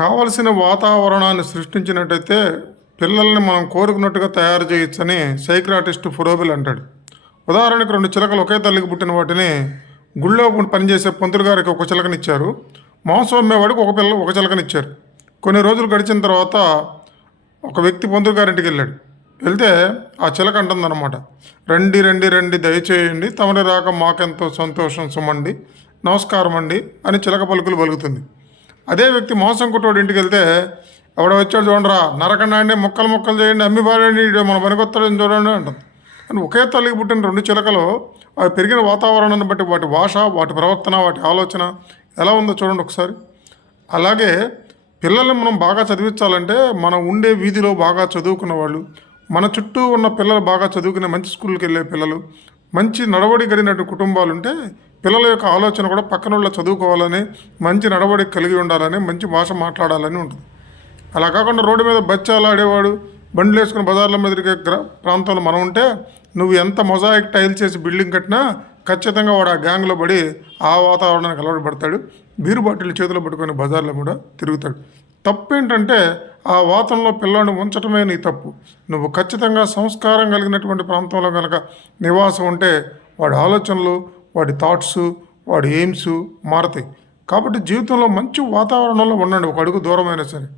కావలసిన వాతావరణాన్ని సృష్టించినట్టయితే పిల్లల్ని మనం కోరుకున్నట్టుగా తయారు చేయొచ్చని సైక్రాటిస్ట్ ఫురోబిల్ అంటాడు. ఉదాహరణకు 2 చిలకలు ఒకే తల్లికి పుట్టిన వాటిని గుళ్ళో పనిచేసే పంతులు గారికి ఒక చిలకనిచ్చారు. మాంసం అమ్మేవాడికి ఒక చిలకనిచ్చారు. కొన్ని రోజులు గడిచిన తర్వాత ఒక వ్యక్తి పంతులు గారింటికి వెళ్ళాడు. వెళ్తే ఆ చిలక అంటుందన్నమాట, రండి రండి రండి దయచేయండి, తమరి రాక మాకెంతో సంతోషం సుమండి, నమస్కారం అండి అని చిలక పలుకులు పలుకుతుంది. అదే వ్యక్తి మాంసం కుట్టోడి ఇంటికి వెళ్తే, ఎవడో వచ్చాడు చూడండిరా, నరకండి అండి, ముక్కలు ముక్కలు చేయండి, అమ్మి పాడండి, మన పనికొత్తాడని చూడండి అంటుంది. అని ఒకే తల్లికి పుట్టిన 2 చిలకలు అవి పెరిగిన వాతావరణాన్ని బట్టి వాటి భాష, వాటి ప్రవర్తన, వాటి ఆలోచన ఎలా ఉందో చూడండి ఒకసారి. అలాగే పిల్లల్ని మనం బాగా చదివించాలంటే మనం ఉండే వీధిలో బాగా చదువుకున్న వాళ్ళు, మన చుట్టూ ఉన్న పిల్లలు బాగా చదువుకునే మంచి స్కూల్కి వెళ్ళే పిల్లలు, మంచి నడవడి కలిగినట్టు కుటుంబాలు ఉంటే పిల్లల యొక్క ఆలోచన కూడా పక్కన వాళ్ళు చదువుకోవాలని, మంచి నడవడి కలిగి ఉండాలని, మంచి భాష మాట్లాడాలని ఉంటుంది. అలా కాకుండా రోడ్డు మీద బచ్చాలు ఆడేవాడు, బండ్లు వేసుకుని బజార్ల మీద తిరిగే ప్రాంతంలో మనం ఉంటే, నువ్వు ఎంత మొజాయిక్ టైల్ చేసి బిల్డింగ్ కట్టినా ఖచ్చితంగా వాడు ఆ గ్యాంగ్లో పడి ఆ వాతావరణానికి అలవాటు పడతాడు. బీరు బాటిల్ చేతిలో పట్టుకొని బజార్లో కూడా తిరుగుతాడు. తప్పేంటంటే ఆ వాతావరణంలో పిల్లాడిని ఉంచటమే నీ తప్పు. నువ్వు ఖచ్చితంగా సంస్కారం కలిగినటువంటి ప్రాంతంలో కనుక నివాసం ఉంటే వాడి ఆలోచనలు, వాడి థాట్స్, వాడి ఎయిమ్స్ మారతాయి. కాబట్టి జీవితంలో మంచి వాతావరణంలో ఉండండి, ఒక అడుగు దూరమైనా సరే.